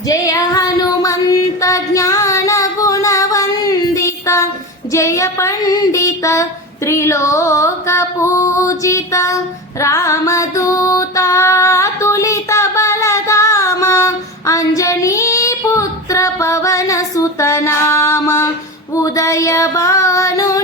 జయ హనుమంత జ్ఞాన గుణవందిత జయ పండిత త్రిలోక పూజిత రామదూత తులిత బలధామ అంజనీ పుత్ర పవన సుతనామ ఉదయ భానుని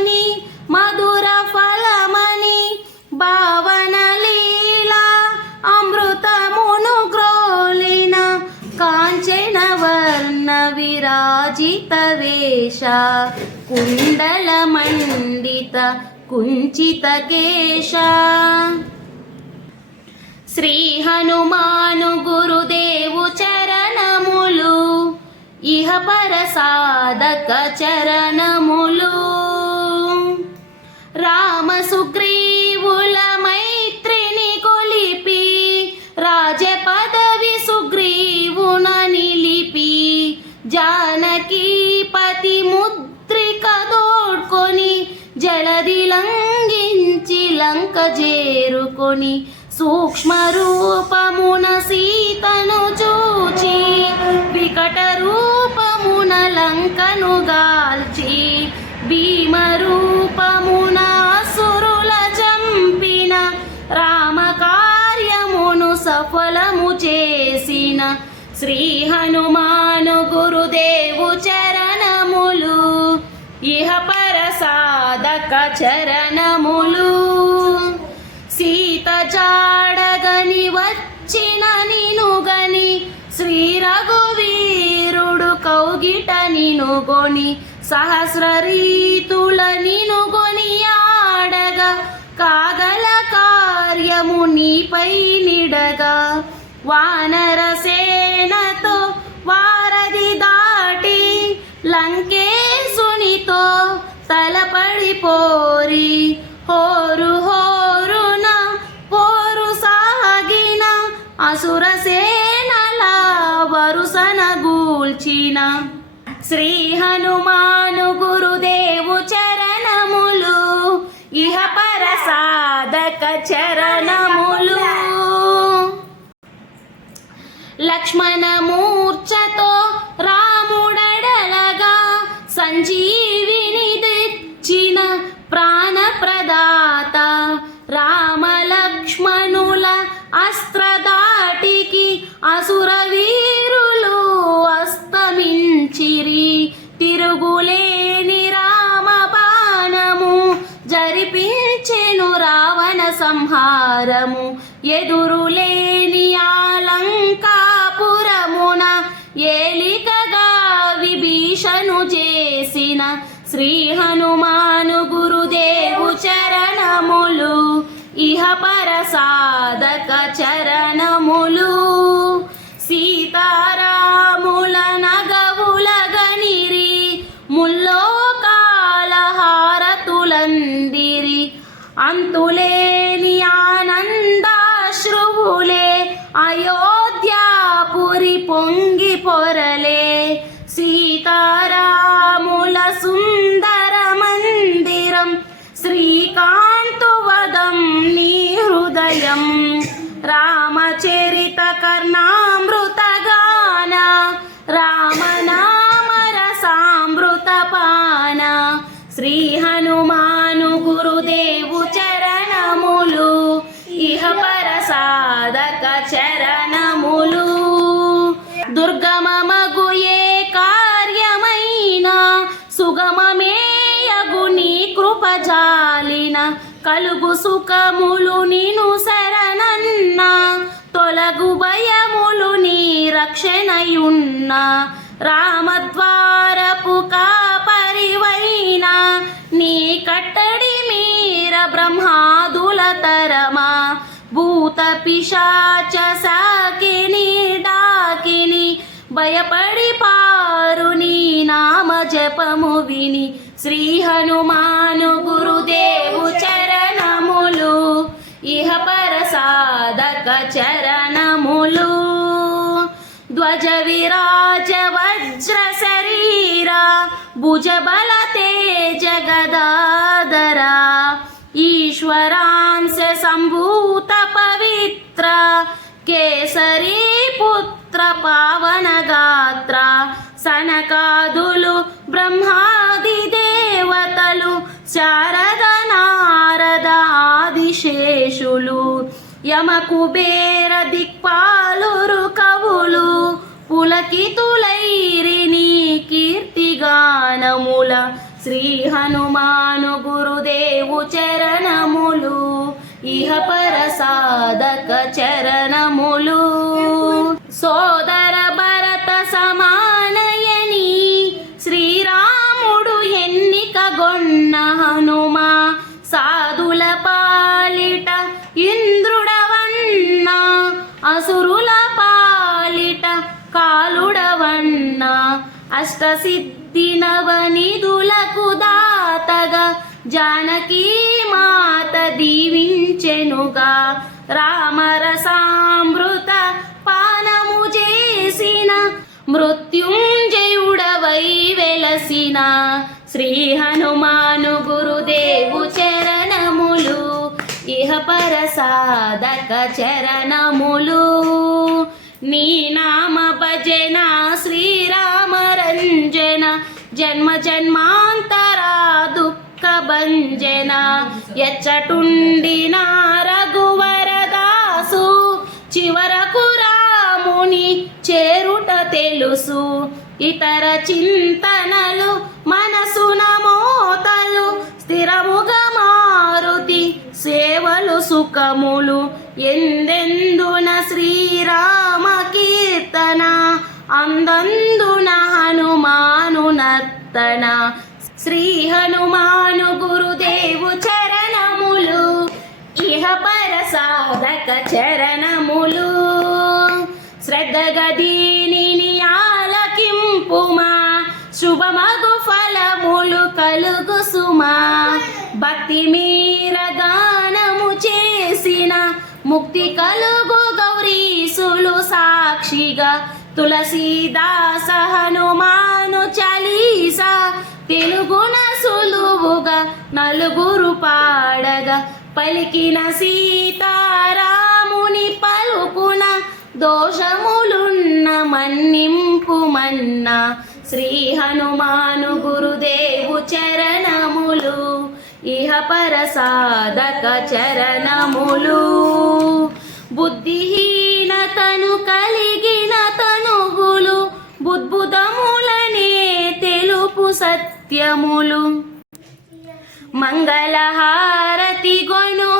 వేష కుండల మండిత కుంచిత కేశ శ్రీ హనుమాను గురుదేవు చరణములు ఇహ పర సాధక చరణములు. సూక్ష్మ సీతను చూచి వికట రూపమున లంకను గాల్చి భీమ రూపమున సురుల చంపిన రామ కార్యమును సఫలము చేసిన శ్రీ హనుమాను గురుదేవు చరణములు ఇహ పరసాదక చరణములు. సీత గని శ్రీ రఘువీరుడు కౌగిట నినుగొని సహస్ర రీతుల నినుగొని ఆడగా కాగల కార్యము నీపై నిడగా. వానర సేనతో వారధి దాటి లంకేశునితో తలపడి పోరి హోరు అసురసేనల వరుసన గూల్చిన శ్రీ హనుమాను గురుదేవు చరణములు ఇహ పరసాధక చరణములు. లక్ష్మణమూర్చతో జరిపించెను రావణ సంహారము. ఎదురులేని ఆలంకాపురమున ఏలికగా విభీషణు చేసిన శ్రీ హనుమాను గురుదేవు చరణములు. ఇహ పర చరణము దుర్గమమగు ఏ కార్యమైన సుగమమేయగు నీ కృపజాలిన కలుగు సుఖములు నిను శరణన్న. తొలగు భయములు నీ రక్షణయున్న. రామద్వారపు కాపరివైన. నీ కట్టడి మీర బ్రహ్మాదుల తరమా. భూత పిశాచ భయపడి పారు నీ నామ జపము విని శ్రీ హనుమాను గురుదేవు చరణములు ఇహ పరసాధక చరణములు. ధ్వజ విరాజ వజ్ర శరీర భుజ బల తేజ గదాధర ఈశ్వరాంశ సంభూత పవిత్ర కేసరీ పుత్ర పావన గాత్ర సనకాదులు బ్రహ్మాది దేవతలు శారద నారద ఆదిశేషులు యమ కుబేర దిక్పాలురు కవులు పులకితులైరిని కీర్తిగానముల శ్రీ హనుమాను గురుదేవు చరణములు ఇహ పరసాధక చరణములు అసురుల పాలిట కాలుడవన్న అష్టసిద్ధి నవనిధులకు దాతగా జానకీ మాత దీవించెనుగా రామరసామృత పానము చేసిన మృత్యుంజయుడవై వెలసిన శ్రీ హనుమాను గురుదేవు సాధక చరణములు. నీ నామ భజన శ్రీరామ రంజన. జన్మ జన్మాంతర దుఃఖ భంజన. ఎచ్చటుండిన రఘువరదాసు చివరకు రాముని చేరుట తెలుసు. ఇతర చింతనలు మనసున మోతలు స్థిరముగా సేవలు సుఖములు ఎందెందున శ్రీరామ కీర్తన? అందందున హనుమాను నర్తన. శ్రీ హనుమాను గురుదేవు చరణములు ఇహ పర సాధక చరణములు. శ్రద్ధగా దీనిని ఆలకింపుమా? శుభమగు ఫలములు కలుగు సుమా భక్తి మీరగా ముక్తి కలుగు గౌరీసులు సాక్షిగా. తులసీదాస హనుమాను చలీస తెలుగున సులువుగా నలుగురు పాడగా. పలికిన సీతారాముని పలుకున దోషములున్న మన్నింపు మన్న. శ్రీ హనుమాను గురుదేవు చరణములు ఇహ పర చరణములు. బుద్ధిహీనతను కలిగిన తనుగులు బుద్భుతములనే తెలుపు సత్యములు. మంగళహారతి గొను